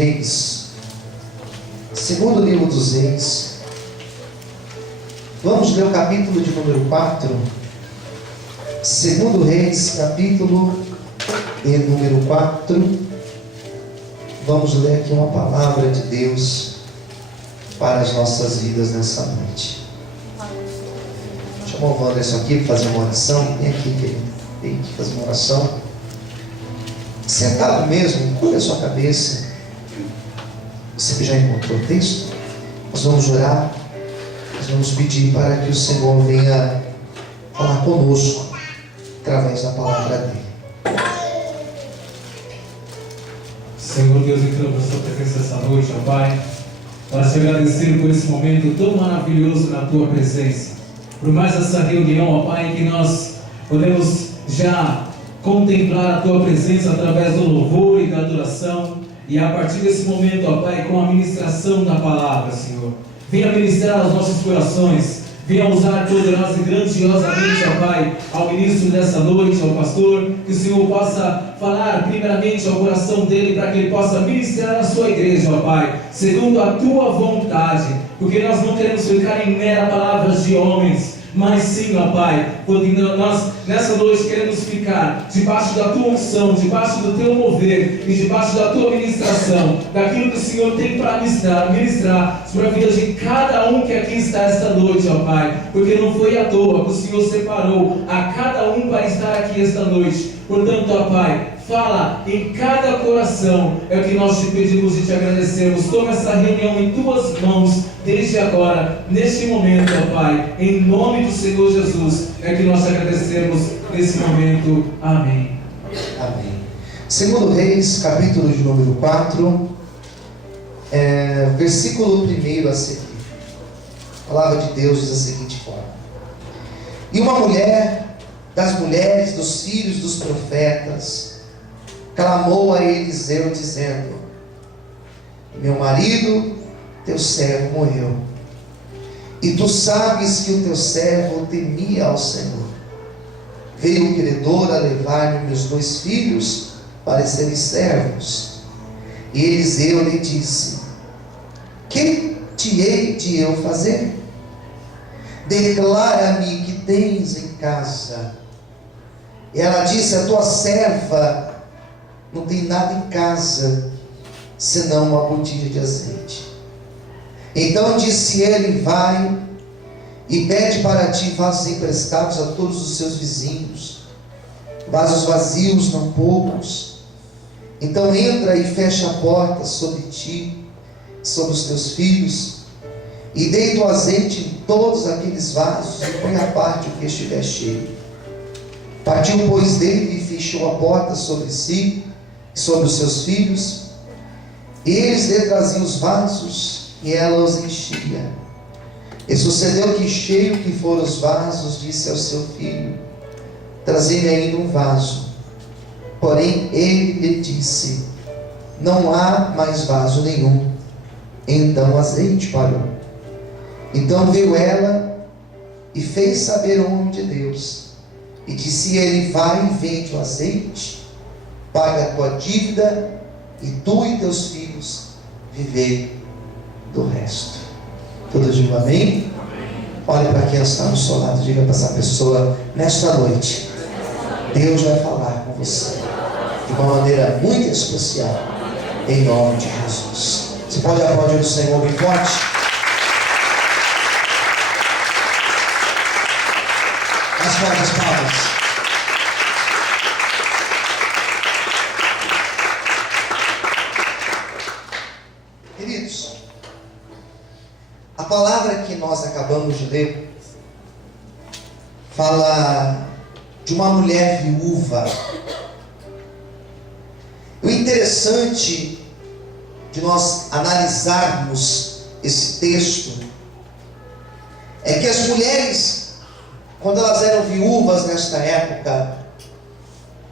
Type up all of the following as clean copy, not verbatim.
Reis, segundo livro dos Reis, vamos ler o capítulo de número 4, segundo Reis, capítulo de número 4, vamos ler aqui uma palavra de Deus para as nossas vidas nessa noite. Chamou o Wanderson aqui para fazer uma oração. Vem aqui, querido. Vem aqui fazer uma oração. Sentado mesmo, curva a sua cabeça. Você que já encontrou o texto, nós vamos orar. Nós vamos pedir para que o Senhor venha falar conosco através da palavra dele. Senhor Deus, entramos na sua presença essa noite, ó Pai, para te agradecer por esse momento tão maravilhoso na tua presença. Por mais essa reunião, ó Pai, que nós podemos já contemplar a tua presença através do louvor e da adoração. E a partir desse momento, ó Pai, com a ministração da palavra, Senhor, venha ministrar aos nossos corações. Venha usar poderosa e grandiosamente, ó Pai, ao ministro dessa noite, ao pastor, que o Senhor possa falar primeiramente ao coração dele, para que ele possa ministrar a sua igreja, ó Pai, segundo a tua vontade, porque nós não queremos ficar em mera palavras de homens, mas sim, ó Pai, porque nós nessa noite queremos ficar debaixo da tua unção, debaixo do teu mover e debaixo da tua ministração, daquilo que o Senhor tem para ministrar sobre a vida de cada um que aqui está esta noite, ó Pai, porque não foi à toa que o Senhor separou a cada um para estar aqui esta noite. Portanto, ó Pai, fala em cada coração, é o que nós te pedimos e te agradecemos. Toma essa reunião em tuas mãos, desde agora, neste momento, ó Pai, em nome do Senhor Jesus, é que nós te agradecemos nesse momento. Amém. Amém. Segundo Reis, capítulo de número 4, versículo 1 a seguir. A palavra de Deus diz da seguinte forma: E uma mulher das mulheres dos filhos dos profetas clamou a Eliseu, dizendo: Meu marido, teu servo, morreu, e tu sabes que o teu servo temia ao Senhor. Veio o credor a levar-me meus 2 filhos para serem servos. E Eliseu lhe disse: Que te hei de eu fazer? Declara-me que tens em casa. E ela disse: A tua serva não tem nada em casa, senão uma botija de azeite. Então disse ele: Vai e pede para ti vasos emprestados a todos os seus vizinhos, vasos vazios, não poucos. Então entra e fecha a porta sobre ti, sobre os teus filhos, e deita o azeite em todos aqueles vasos, e põe à parte o que estiver cheio. Partiu, pois, dele e fechou a porta sobre si e sobre os seus filhos. E eles lhe traziam os vasos, e ela os enchia. E sucedeu que, cheio que foram os vasos, disse ao seu filho: Trazei-me ainda um vaso. Porém ele lhe disse: Não há mais vaso nenhum. Então o azeite parou. Então veio ela e fez saber ao homem de Deus. E disse ele: Vai e vende o azeite, paga a tua dívida, e tu e teus filhos vivei do resto. Todos digam amém? Olhe para quem está no seu lado, diga para essa pessoa: nesta noite, Deus vai falar com você de uma maneira muito especial, em nome de Jesus. Você pode aplaudir o Senhor bem forte? As fortes palmas. Queridos, a palavra que nós acabamos de ler fala de uma mulher viúva. O interessante de nós analisarmos esse texto é que as mulheres, quando elas eram viúvas nesta época,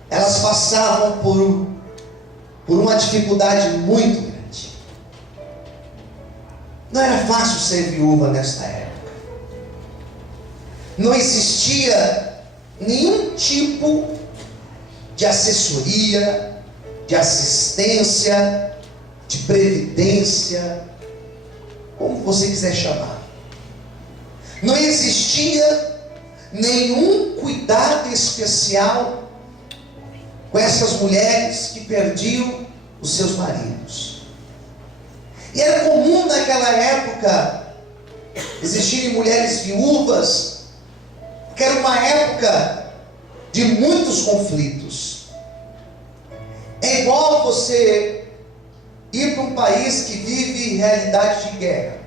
elas passavam por uma dificuldade muito grande. Não era fácil ser viúva nesta época. Não existia nenhum tipo de assessoria, de assistência de previdência, como você quiser chamar. Não existia nenhum cuidado especial com essas mulheres que perdiam os seus maridos. E era comum naquela época existirem mulheres viúvas, porque era uma época de muitos conflitos. É igual você ir para um país que vive realidade de guerra.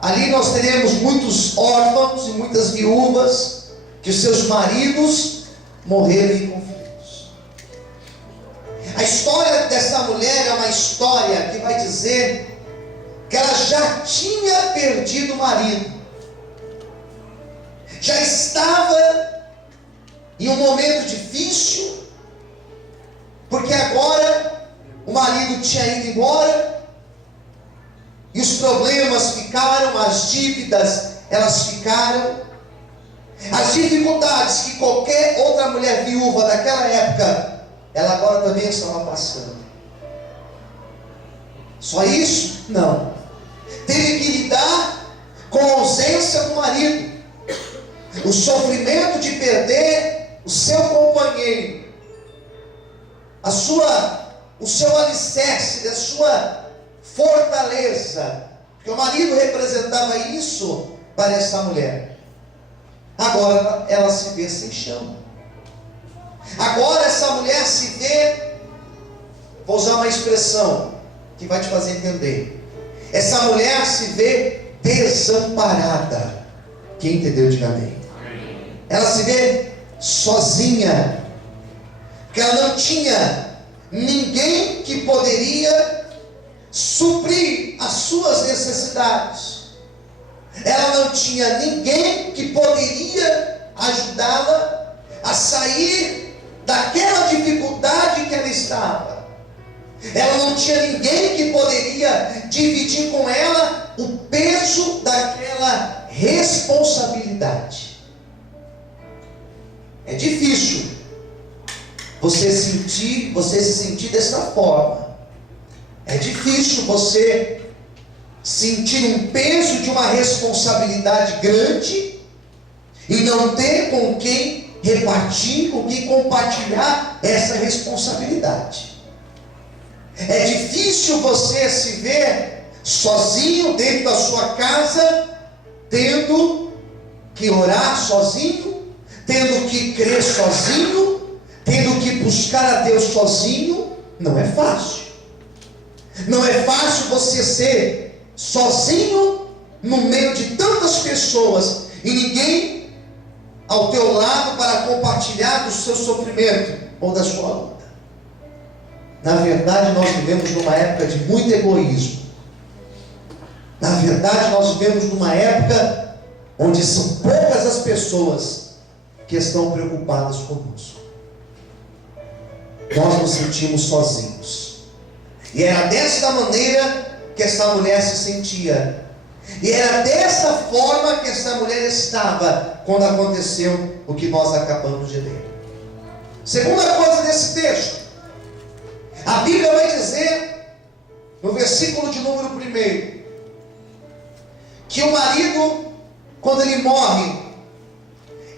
Ali nós teremos muitos órfãos e muitas viúvas que os seus maridos morreram em conflitos. A história dessa mulher é uma história que vai dizer que ela já tinha perdido o marido, já estava em um momento difícil, porque agora o marido tinha ido embora, e os problemas ficaram, as dívidas, elas ficaram, as dificuldades que qualquer outra mulher viúva daquela época, ela agora também estava passando. Só isso? Não. Teve que lidar com a ausência do marido, o sofrimento de perder o seu companheiro, o seu alicerce, a sua fortaleza, porque o marido representava isso para essa mulher. Agora ela se vê sem chão. Agora essa mulher se vê, vou usar uma expressão que vai te fazer entender. Essa mulher se vê desamparada. Quem entendeu, diga amém. Ela se vê sozinha, porque ela não tinha ninguém que poderia suprir as suas necessidades. Ela não tinha ninguém que poderia ajudá-la a sair daquela dificuldade que ela estava. Ela não tinha ninguém que poderia dividir com ela o peso daquela responsabilidade. É difícil você se sentir dessa forma. É difícil você sentir um peso de uma responsabilidade grande e não ter com quem repartir, com quem compartilhar essa responsabilidade. É difícil você se ver sozinho dentro da sua casa, tendo que orar sozinho, tendo que crer sozinho, tendo que buscar a Deus sozinho. Não é fácil. Não é fácil você ser sozinho no meio de tantas pessoas e ninguém ao teu lado para compartilhar do seu sofrimento ou da sua luta. Na verdade, nós vivemos numa época de muito egoísmo. Na verdade, nós vivemos numa época onde são poucas as pessoas que estão preocupadas conosco. Nós nos sentimos sozinhos. E era desta maneira que essa mulher se sentia. E era desta forma que essa mulher estava quando aconteceu o que nós acabamos de ler. Segunda coisa desse texto, a Bíblia vai dizer, no versículo de número 1, que o marido, quando ele morre,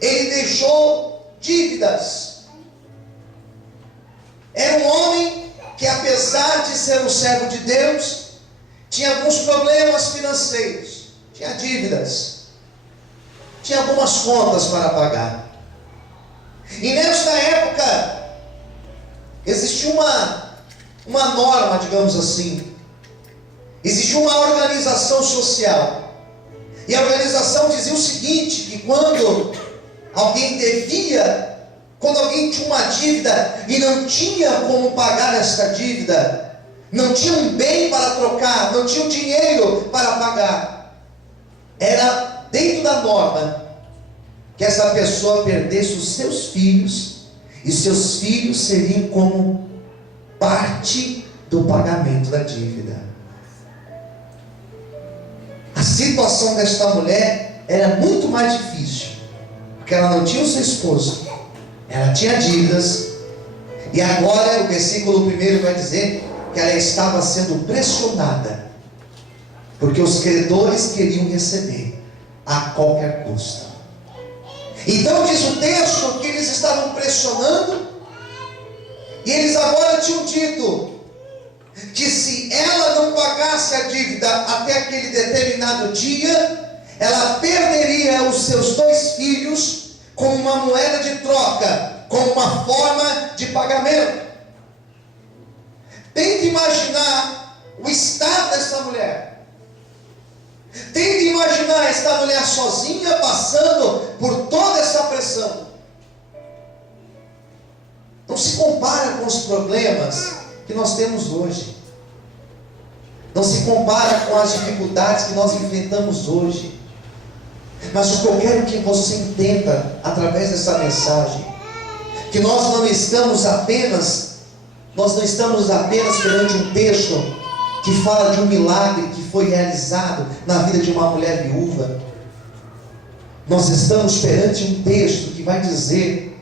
ele deixou dívidas. Era um homem que, apesar de ser um servo de Deus, tinha alguns problemas financeiros, tinha dívidas, tinha algumas contas para pagar. E nesta época existia uma norma, digamos assim, existia uma organização social. E a organização dizia o seguinte, que quando alguém devia, quando alguém tinha uma dívida e não tinha como pagar esta dívida, não tinha um bem para trocar, não tinha um dinheiro para pagar, era dentro da norma que essa pessoa perdesse os seus filhos, e seus filhos seriam como parte do pagamento da dívida. A situação desta mulher era muito mais difícil, porque ela não tinha o seu esposo, ela tinha dívidas, e agora o versículo 1 vai dizer que ela estava sendo pressionada, porque os credores queriam receber a qualquer custo. Então diz o texto que eles estavam pressionando, e eles agora tinham dito que se ela não pagasse a dívida até aquele determinado dia, ela perderia os seus 2 filhos como uma moeda de troca, como uma forma de pagamento. Tente imaginar o estado dessa mulher. Tente imaginar esta mulher sozinha, passando por toda essa pressão. Não se compara com os problemas que nós temos hoje. Não se compara com as dificuldades que nós enfrentamos hoje. Mas o que eu quero que você entenda através dessa mensagem, que nós não estamos apenas perante um texto que fala de um milagre que foi realizado na vida de uma mulher viúva. Nós estamos perante um texto que vai dizer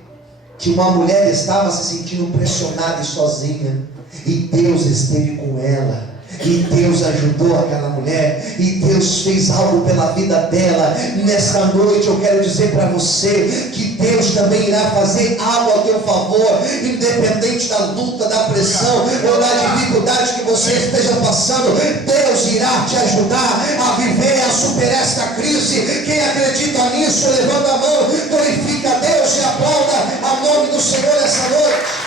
que uma mulher estava se sentindo pressionada e sozinha, e Deus esteve com ela, e Deus ajudou aquela mulher, e Deus fez algo pela vida dela. Nesta noite eu quero dizer para você que Deus também irá fazer algo a teu favor, independente da luta, da pressão ou da dificuldade que você esteja passando. Deus irá te ajudar a viver, a superar esta crise. Quem acredita nisso, levanta a mão, glorifica a Deus e aplauda ao nome do Senhor essa noite.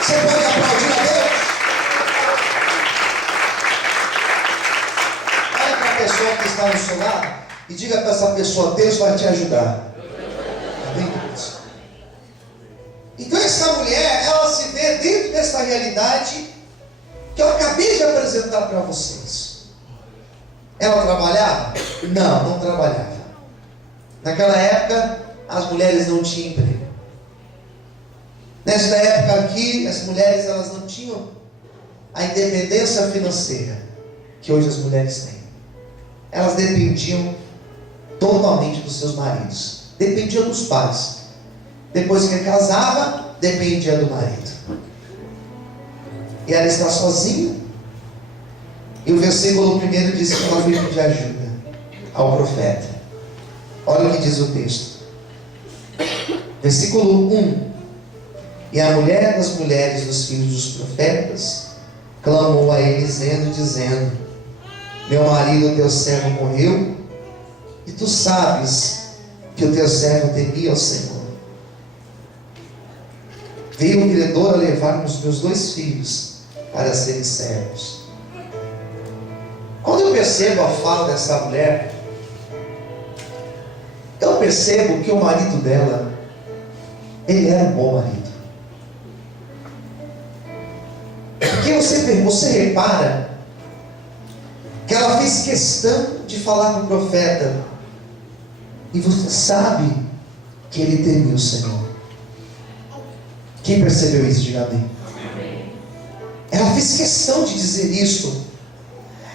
Você pode aplaudir a Deus? Olha para a pessoa que está no seu lado e diga para essa pessoa: Deus vai te ajudar. Amém, Deus? Então essa mulher, ela se vê dentro dessa realidade que eu acabei de apresentar para vocês. Ela trabalhava? Não, não trabalhava. Naquela época, as mulheres não tinham emprego. Nesta época aqui, as mulheres elas não tinham a independência financeira que hoje as mulheres têm. Elas dependiam totalmente dos seus maridos, dependiam dos pais. Depois que casava, dependia do marido. E ela está sozinha. E o versículo 1 diz que ela veio pedir ajuda ao profeta. Olha o que diz o texto. Versículo 1. E a mulher das mulheres dos filhos dos profetas clamou a Eliseu, dizendo: meu marido, teu servo, morreu, e tu sabes que o teu servo temia ao Senhor. Veio o credor a levar os meus 2 filhos para serem servos. Quando eu percebo a fala dessa mulher, eu percebo que o marido dela, ele era um bom marido. Porque você repara que ela fez questão de falar com o profeta, e você sabe que ele temia o Senhor. Quem percebeu isso? Diga amém. Ela fez questão de dizer isso.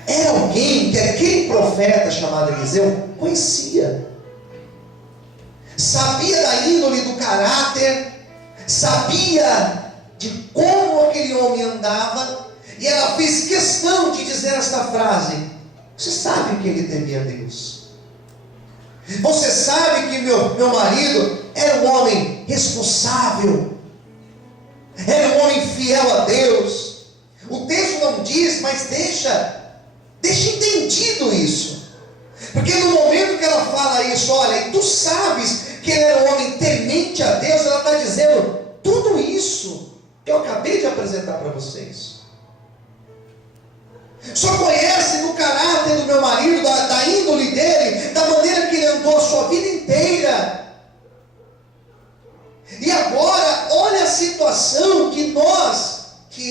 Era alguém que aquele profeta chamado Eliseu conhecia, sabia da índole, do caráter, sabia de como aquele homem andava, e ela fez questão de dizer esta frase: você sabe que ele temia a Deus, você sabe que meu marido era um homem responsável, era um homem fiel a Deus. O texto não diz, mas deixa entendido isso, porque no momento que ela fala isso, olha, e tu sabes que ele era um homem temente a Deus, ela está dizendo tudo isso que eu acabei de apresentar para vocês. Só conhece do caráter do meu marido, da índole dele, da maneira que ele andou a sua vida inteira. E agora, olha a situação que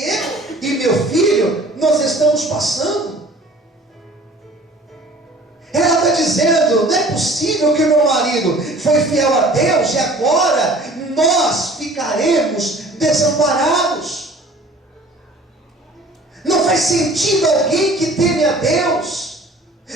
eu e meu filho, nós estamos passando. Ela está dizendo: não é possível que o meu marido foi fiel a Deus e agora nós ficaremos desamparados. Não faz sentido alguém que teme a Deus,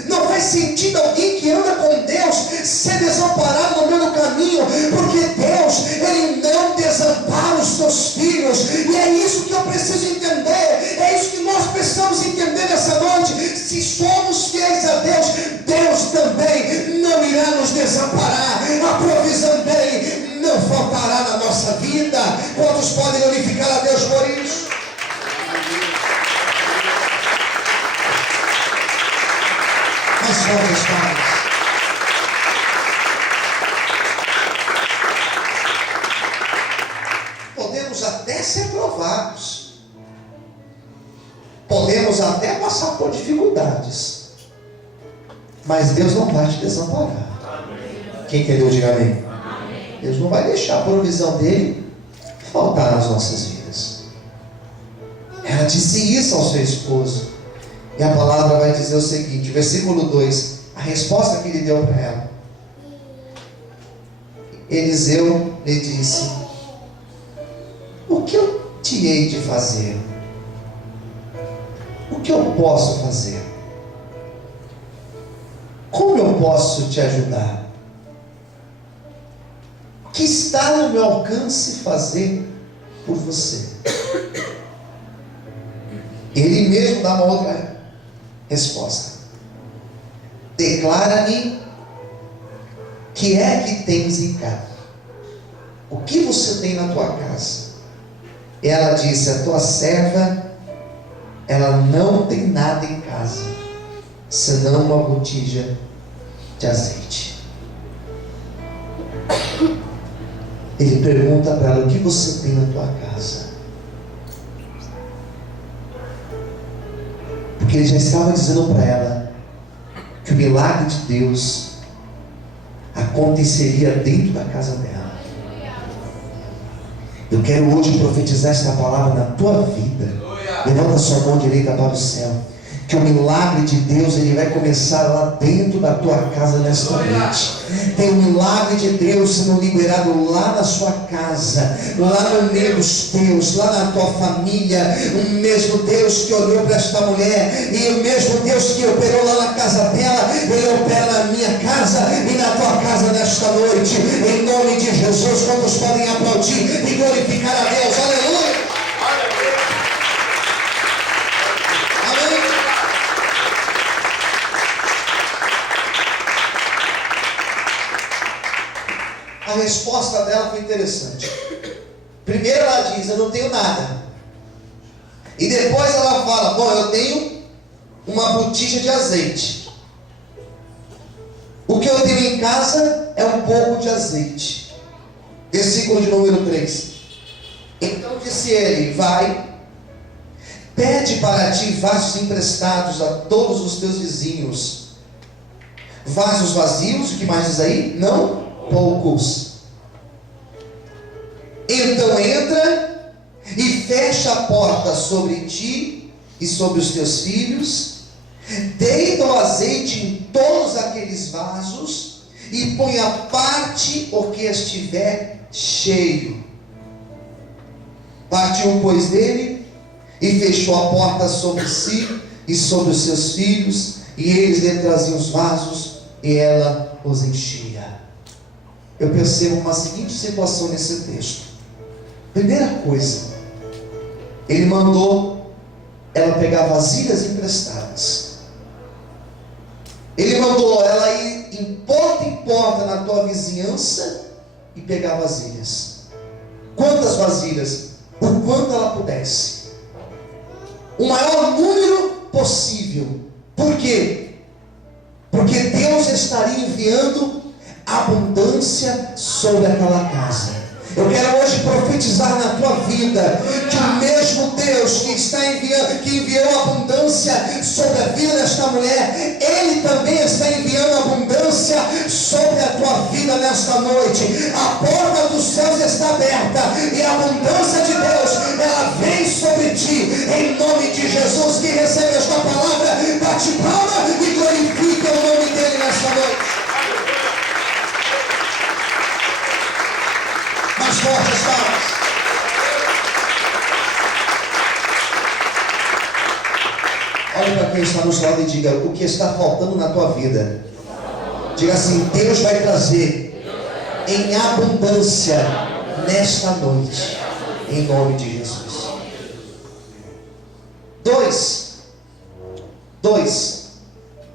não faz sentido alguém que anda com Deus ser desamparado no meio do caminho, porque Deus, Ele não desampara desampara os teus filhos. E é isso que eu preciso entender, é isso que nós precisamos entender nessa noite. Se somos fiéis a Deus, Deus também não irá nos desamparar. A provisão dele não faltará na nossa vida. Quantos podem glorificar a Deus por isso? Mais fortes, Pai. Podemos até ser provados, podemos até passar por dificuldades, mas Deus não vai te desamparar. Quem entendeu, diga amém. Deus não vai deixar a provisão dele faltar nas nossas vidas. Ela disse isso ao seu esposo, e a palavra vai dizer o seguinte, versículo 2, a resposta que ele deu para ela. Eliseu lhe disse: o que eu te hei de fazer? O que eu posso fazer? Como eu posso te ajudar? O que está no meu alcance fazer por você? Ele mesmo dá uma outra resposta. Declara-me que é que tens em casa. O que você tem na tua casa? Ela disse: a tua serva, ela não tem nada em casa, senão uma botija de azeite. Ele pergunta para ela: o que você tem na tua casa? Porque ele já estava dizendo para ela que o milagre de Deus aconteceria dentro da casa dela. Eu quero hoje profetizar esta palavra na tua vida. Levanta sua mão direita para o céu. Que o milagre de Deus, ele vai começar lá dentro da tua casa nesta noite. Tem um milagre de Deus sendo liberado lá na sua casa, lá no meio dos teus, lá na tua família. O mesmo Deus que olhou para esta mulher, e o mesmo Deus que operou lá na casa dela, ele opera na minha casa e na tua casa nesta noite. Em nome de Jesus, quantos podem aplaudir e glorificar a Deus? Aleluia! A resposta dela foi interessante. Primeiro ela diz: eu não tenho nada. E depois ela fala: bom, eu tenho uma botija de azeite. O que eu tenho em casa é um pouco de azeite. Versículo de número 3. Então disse ele: vai, pede para ti vasos emprestados a todos os teus vizinhos, vasos vazios. O que mais diz aí? Não poucos. Então entra e fecha a porta sobre ti e sobre os teus filhos, deita o azeite em todos aqueles vasos e põe à parte o que estiver cheio. Partiu, pois, dele e fechou a porta sobre si e sobre os seus filhos, e eles lhe traziam os vasos e ela os enchia. Eu percebo uma seguinte situação nesse texto. Primeira coisa, ele mandou ela pegar vasilhas emprestadas. Ele mandou ela ir em porta na tua vizinhança e pegar vasilhas. Quantas vasilhas? O quanto ela pudesse. O maior número possível. Por quê? Porque Deus estaria enviando abundância sobre aquela casa. Eu quero hoje profetizar na tua vida que o mesmo Deus que está enviando, que enviou abundância sobre a vida desta mulher, Ele também está enviando abundância sobre a tua vida nesta noite. A porta dos céus está aberta e a abundância de Deus, ela vem sobre ti. Em nome de Jesus, que recebe esta palavra, bate palma e glorifica o nome dele nesta noite. Mais fortes palmas. Olha para quem está no seu lado e diga: o que está faltando na tua vida? Diga assim: Deus vai trazer em abundância nesta noite, em nome de Jesus. Dois,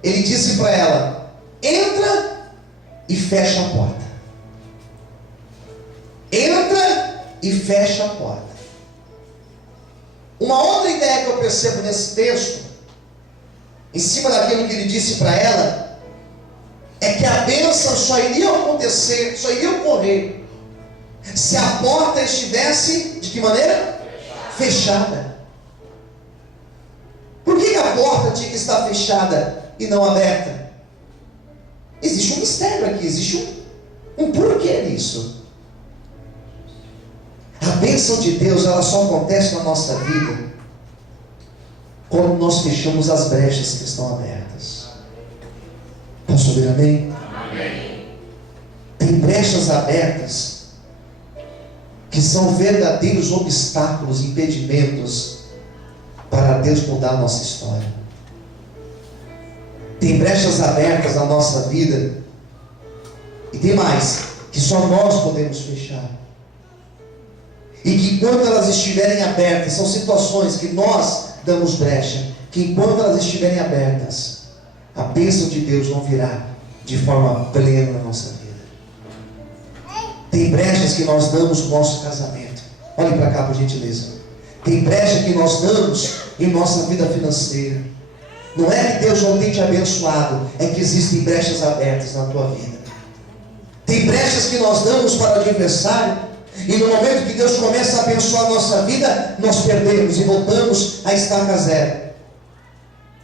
ele disse para ela: entra e fecha a porta. Entra e fecha a porta. Uma outra ideia que eu percebo nesse texto, em cima daquilo que ele disse para ela, é que a bênção só iria acontecer, só iria ocorrer, se a porta estivesse, de que maneira? Fechada. Por que a porta tinha que estar fechada e não aberta? Existe um mistério aqui, existe um porquê nisso. A bênção de Deus, ela só acontece na nossa vida quando nós fechamos as brechas que estão abertas. Posso ouvir amém? Amém. Tem brechas abertas que são verdadeiros obstáculos, impedimentos para Deus mudar a nossa história. Tem brechas abertas na nossa vida, e tem mais, que só nós podemos fechar. E que enquanto elas estiverem abertas, são situações que nós damos brecha, que enquanto elas estiverem abertas, a bênção de Deus não virá de forma plena na nossa vida. Tem brechas que nós damos no nosso casamento. Olhe para cá, por gentileza. Tem brecha que nós damos em nossa vida financeira. Não é que Deus não tem te abençoado, é que existem brechas abertas na tua vida. Tem brechas que nós damos para o adversário, e no momento que Deus começa a abençoar a nossa vida, nós perdemos e voltamos a estaca zero.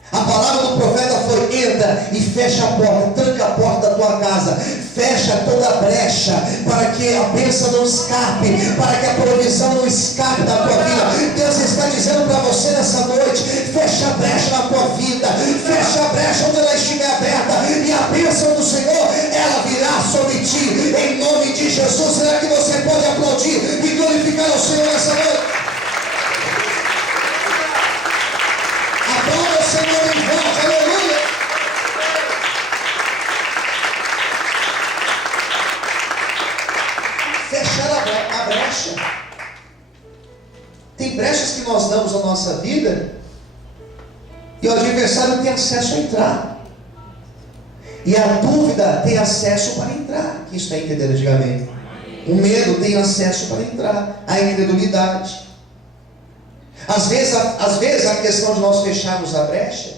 A palavra do profeta foi: entra e fecha a porta, tranca a porta da tua casa, fecha toda a brecha, para que a bênção não escape, para que a provisão não escape da tua vida. Deus está dizendo para você nessa noite: fecha a brecha na tua vida, fecha a brecha onde ela estiver aberta, e a bênção do Senhor, ela virá sobre ti, em nome de Jesus. Será que você pode aplaudir e glorificar ao Senhor nessa noite? Aplauda o Senhor em voz, aleluia! Fechar a brecha. Tem brechas que nós damos na nossa vida, e o adversário tem acesso a entrar, e a dúvida tem acesso para entrar. Quem está entendendo? Diga amém. O medo tem acesso para entrar, a incredulidade. Às vezes a questão de nós fecharmos a brecha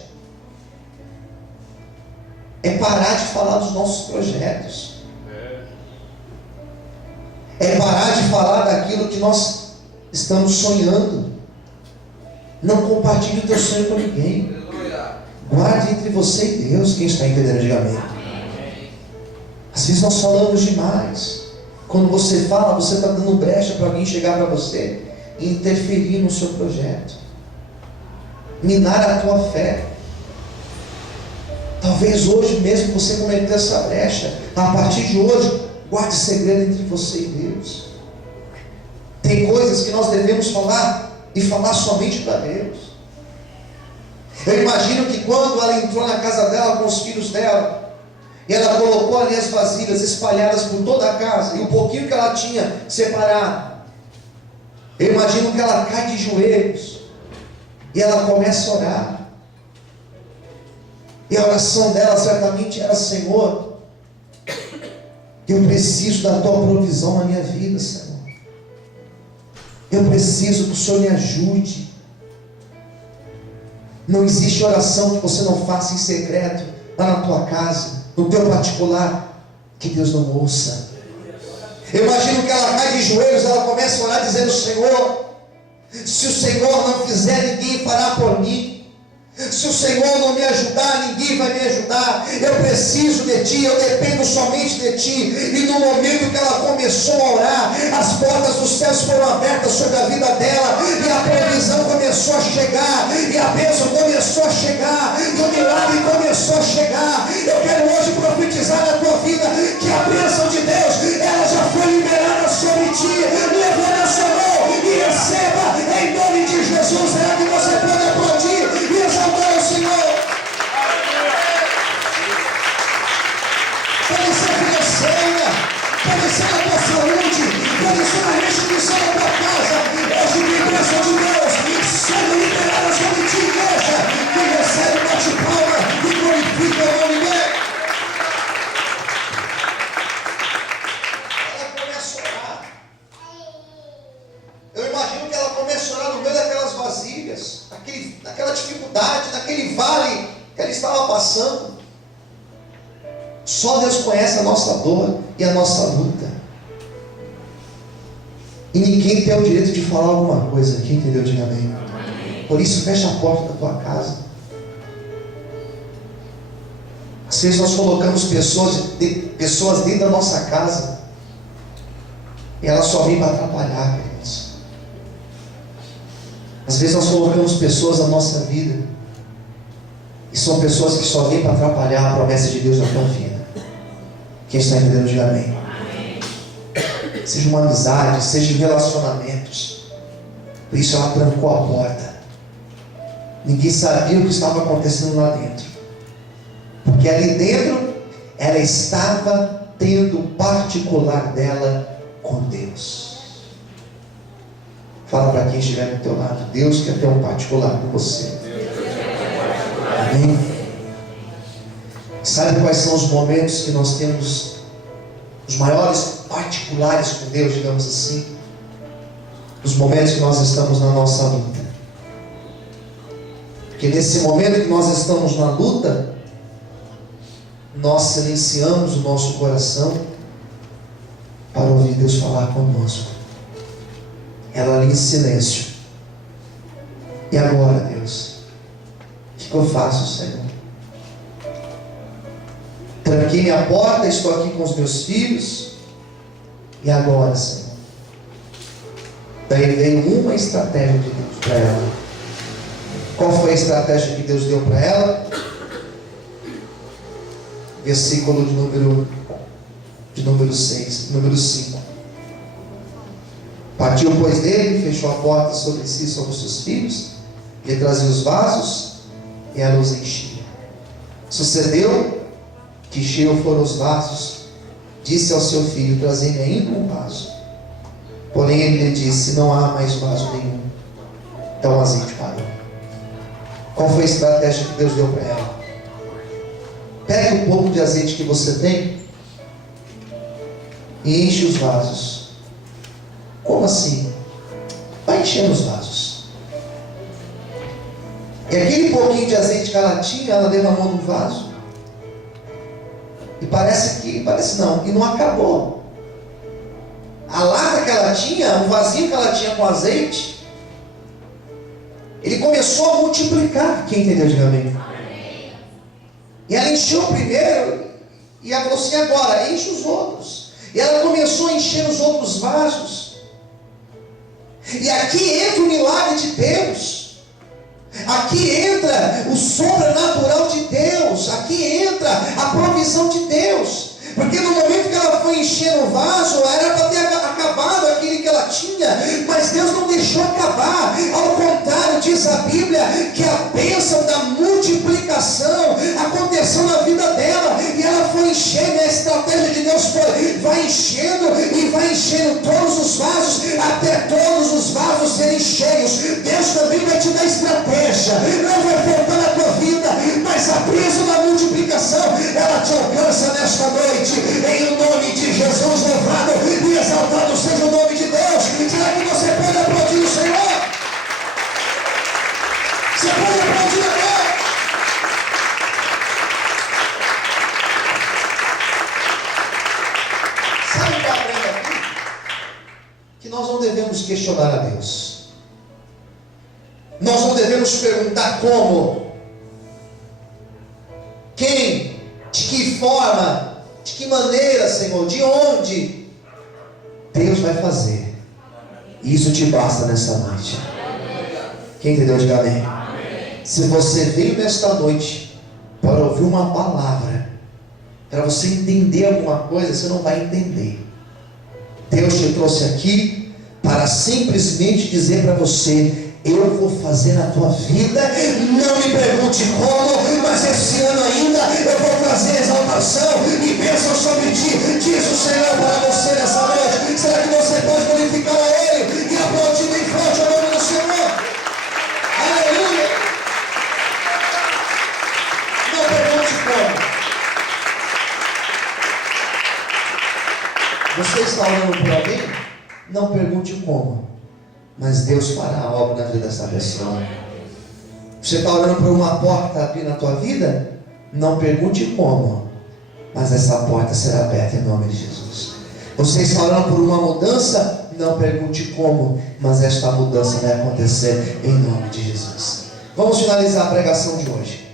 é parar de falar dos nossos projetos, é parar de falar daquilo que nós estamos sonhando. Não compartilhe o teu sonho com ninguém, guarde entre você e Deus. Quem está entendendo? Diga amém. Às vezes nós falamos demais. Quando você fala, você está dando brecha para alguém chegar para você e interferir no seu projeto, minar a tua fé. Talvez hoje mesmo você cometeu essa brecha. A partir de hoje, guarde segredo entre você e Deus. Tem coisas que nós devemos falar e falar somente para Deus. Eu imagino que quando ela entrou na casa dela com os filhos dela, e ela colocou ali as vasilhas espalhadas por toda a casa, e o pouquinho que ela tinha separado, eu imagino que ela cai de joelhos e ela começa a orar. E a oração dela certamente era: Senhor, eu preciso da tua provisão na minha vida, Senhor. Eu preciso que o Senhor me ajude. Não existe oração que você não faça em secreto, lá na tua casa, no teu particular, que Deus não ouça. Eu imagino que ela cai de joelhos, ela começa a orar dizendo: Senhor, se o Senhor não fizer, ninguém fará por mim. Se o Senhor não me ajudar, ninguém vai me ajudar. Eu preciso de Ti, eu dependo somente de Ti. E no momento que ela começou a orar, as portas dos céus foram abertas sobre a vida dela, e a provisão começou a chegar, e a bênção começou a chegar, e o milagre começou a chegar. Eu quero hoje profetizar na tua vida que a bênção de Deus, ela já foi liberada sobre ti. Levanta a sua mão e receba em nome de Jesus. Será que você pode aplaudir e exaltar o Senhor? Pode ser financeira, pode ser na tua saúde, pode ser na começa a chorar no meio daquelas vasilhas, daquela dificuldade, daquele vale que ela estava passando. Só Deus conhece a nossa dor e a nossa luta. E ninguém tem o direito de falar alguma coisa aqui, entendeu? Diga amém. Por isso, fecha a porta da tua casa. Às vezes nós colocamos pessoas dentro da nossa casa e elas só vêm para atrapalhar, queridos. Às vezes nós colocamos pessoas na nossa vida e são pessoas que só vêm para atrapalhar a promessa de Deus na tua vida. Quem está entendendo, diga amém. Seja uma amizade, seja relacionamentos. Por isso ela trancou a porta. Ninguém sabia o que estava acontecendo lá dentro, porque ali dentro ela estava tendo o particular dela com Deus. Fala para quem estiver do teu lado: Deus quer ter um particular com você. Amém? Sabe quais são os momentos que nós temos os maiores particulares com Deus, digamos assim? Os momentos que nós estamos na nossa luta. Porque nesse momento que nós estamos na luta, nós silenciamos o nosso coração para ouvir Deus falar conosco. Ela ali em silêncio. E agora, Deus, o que eu faço, Senhor? Tranquei minha porta, estou aqui com os meus filhos. E agora, Senhor? Daí veio uma estratégia de Deus para ela. Qual foi a estratégia que Deus deu para ela? Versículo de número 6, número 5. Partiu, pois, dele, fechou a porta sobre si e sobre os seus filhos, lhe trazia os vasos e ela os enchia. Sucedeu que cheios foram os vasos, disse ao seu filho: trazei-me ainda um vaso. Porém ele lhe disse: não há mais vaso nenhum. Então o azeite parou. Qual foi a estratégia que Deus deu para ela? Pegue um pouco de azeite que você tem e enche os vasos. Como assim? Vai enchendo os vasos. E aquele pouquinho de azeite que ela tinha, ela derramou no vaso. E parece não, e não acabou. A lata que ela tinha, o vazio que ela tinha com azeite, ele começou a multiplicar. Quem entendeu, diga amém. E ela encheu o primeiro, e ela falou assim: agora enche os outros. E ela começou a encher os outros vasos. E aqui entra o milagre de Deus. Aqui entra o sobrenatural de Deus. Aqui entra a provisão de Deus. Porque no momento que ela foi encher o vaso, era para ter acabado aquele que ela tinha, mas Deus não deixou acabar. Ao contrário, diz a Bíblia que a bênção da multiplicação aconteceu na vida dela, e ela foi enchendo. A estratégia de Deus foi: vai enchendo e vai enchendo todos os vasos, até todos os vasos serem cheios. Deus também vai te dar estratégia, não vai faltar na tua vida, mas a bênção da multiplicação, ela te alcança nesta noite. Em nome de Jesus, louvado e exaltado seja o nome de Deus. Será que você pode aplaudir o Senhor? Você pode aplaudir a Deus? Sabe o que aprende aqui? Que nós não devemos questionar a Deus. Nós não devemos perguntar como, quem, de que forma, de que maneira, Senhor, de onde. Deus vai fazer. E isso te basta nesta noite. Quem entendeu, diga amém. Se você veio nesta noite para ouvir uma palavra, para você entender alguma coisa, você não vai entender. Deus te trouxe aqui para simplesmente dizer para você: eu vou fazer na tua vida. Não me pergunte como, mas esse ano ainda eu vou trazer exaltação e bênção sobre ti, diz o Senhor para você nessa noite. Será que você pode glorificar a Ele e aplaudir bem forte o nome do Senhor? Aleluia! Não pergunte como. Você está orando por alguém? Não pergunte como, mas Deus fará a obra na vida dessa pessoa. Você está orando por uma porta abrir na tua vida? Não pergunte como, mas essa porta será aberta em nome de Jesus. Você está orando por uma mudança? Não pergunte como, mas esta mudança vai acontecer em nome de Jesus. Vamos finalizar a pregação de hoje.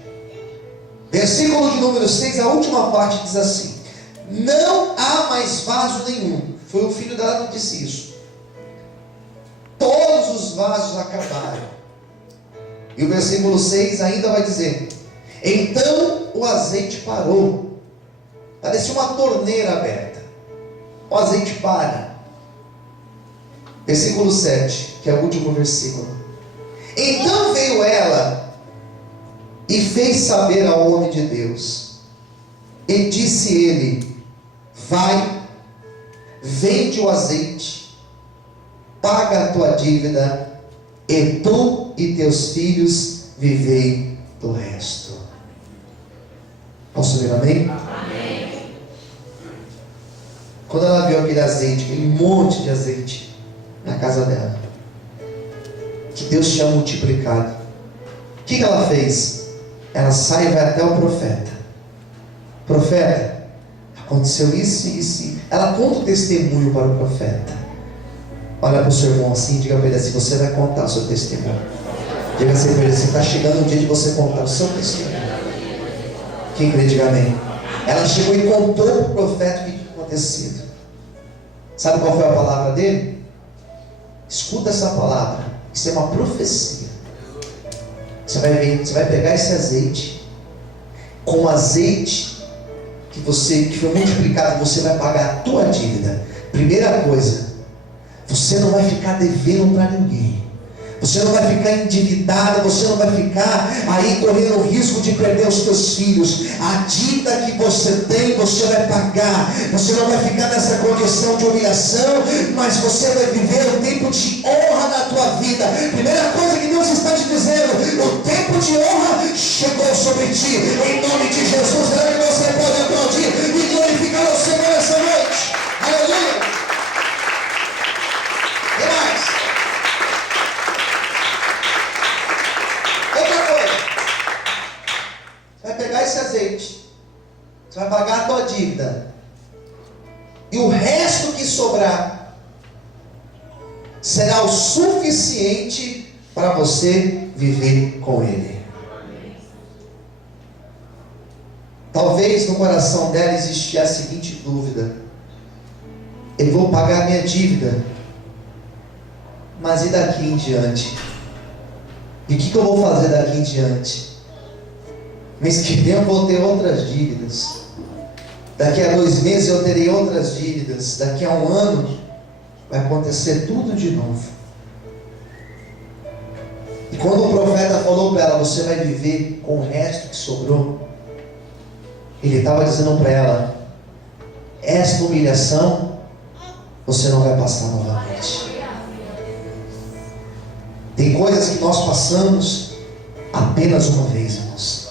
Versículo de número 6, a última parte diz assim: não há mais vaso nenhum. Foi o filho dela que disse isso. Todos os vasos acabaram. E o versículo 6 ainda vai dizer: então o azeite parou. Parecia uma torneira aberta. O azeite para. Versículo 7, que é o último versículo. Então veio ela e fez saber ao homem de Deus. E disse ele: vai, vende o azeite, paga a tua dívida, e tu e teus filhos vivei do resto. Posso ver amém? Amém. Quando ela viu aquele azeite, aquele monte de azeite na casa dela, que Deus tinha multiplicado, o que ela fez? Ela sai e vai até o profeta. Profeta, aconteceu isso e isso. Ela conta o testemunho para o profeta. Olha para o seu irmão assim, diga para ele assim: você vai contar o seu testemunho. Diga assim para ele assim: está chegando o dia de você contar o seu testemunho. Quem crê, diga amém. Ela chegou e contou para o profeta o que tinha acontecido. Sabe qual foi a palavra dele? Escuta essa palavra. Isso é uma profecia. Você vai ver, você vai pegar esse azeite, com o azeite que foi multiplicado, você vai pagar a tua dívida. Primeira coisa, você não vai ficar devendo para ninguém. Você não vai ficar endividada, você não vai ficar aí correndo o risco de perder os teus filhos. A dívida que você tem, você vai pagar. Você não vai ficar nessa condição de humilhação, mas você vai viver um tempo de honra na tua vida. Primeira coisa que Deus está te dizendo: o tempo de honra chegou sobre ti. Em nome de Jesus, será que você pode aplaudir e glorificar o Senhor essa noite? Aleluia! E mais? Esse azeite, você vai pagar a tua dívida, e o resto que sobrar será o suficiente para você viver com Ele. Talvez no coração dela existia a seguinte dúvida: eu vou pagar minha dívida, mas e daqui em diante? E o que eu vou fazer daqui em diante? Mês que vem eu vou ter outras dívidas. Daqui a 2 meses eu terei outras dívidas. Daqui a 1 ano vai acontecer tudo de novo. E quando o profeta falou para ela: você vai viver com o resto que sobrou, ele estava dizendo para ela: esta humilhação você não vai passar novamente. Tem coisas que nós passamos apenas uma vez, irmãos.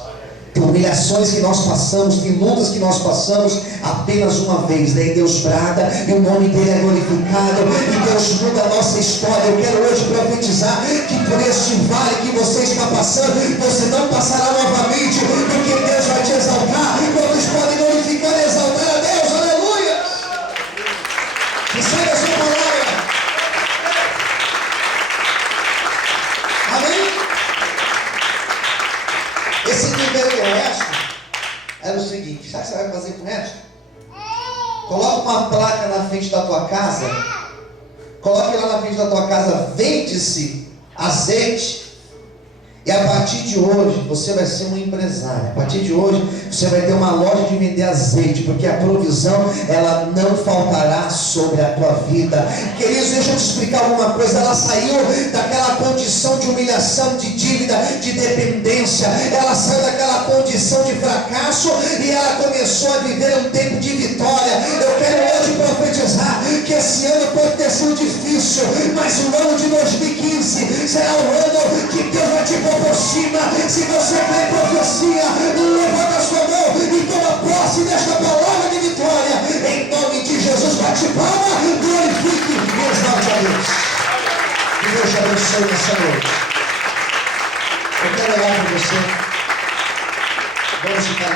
Tem humilhações que nós passamos, tem lutas que nós passamos apenas uma vez. Daí Deus brada e o nome dele é glorificado e Deus muda a nossa história. Eu quero hoje profetizar que por este vale que você está passando, você não passará novamente, porque Deus vai te exaltar. Todos podem glorificar e exaltar a Deus. Aleluia! Receba a sua palavra. Amém? Esse nível do resto era o seguinte: sabe o que você vai fazer com o resto? Coloca uma placa na frente da tua casa. Coloque lá na frente da tua casa: vende-se azeite. E a partir de hoje você vai ser um empresário. A partir de hoje você vai ter uma loja de vender azeite, porque a provisão ela não faltará sobre a tua vida. Queridos, deixa eu te explicar alguma coisa. Ela saiu daquela condição de humilhação, de dívida, de dependência. Ela saiu daquela condição de fracasso e ela começou a viver um tempo de vitória. Eu quero hoje profetizar que esse ano pode ter sido difícil, mas o ano de 2015 será o ano que Deus vai te por cima. Se você crê em profecia, levanta a sua mão e toma posse desta palavra de vitória. Em nome de Jesus, bate palma, glorifique e exalte a Deus. Deus te abençoe nessa noite. Eu quero orar por você. Vamos ficar em pé.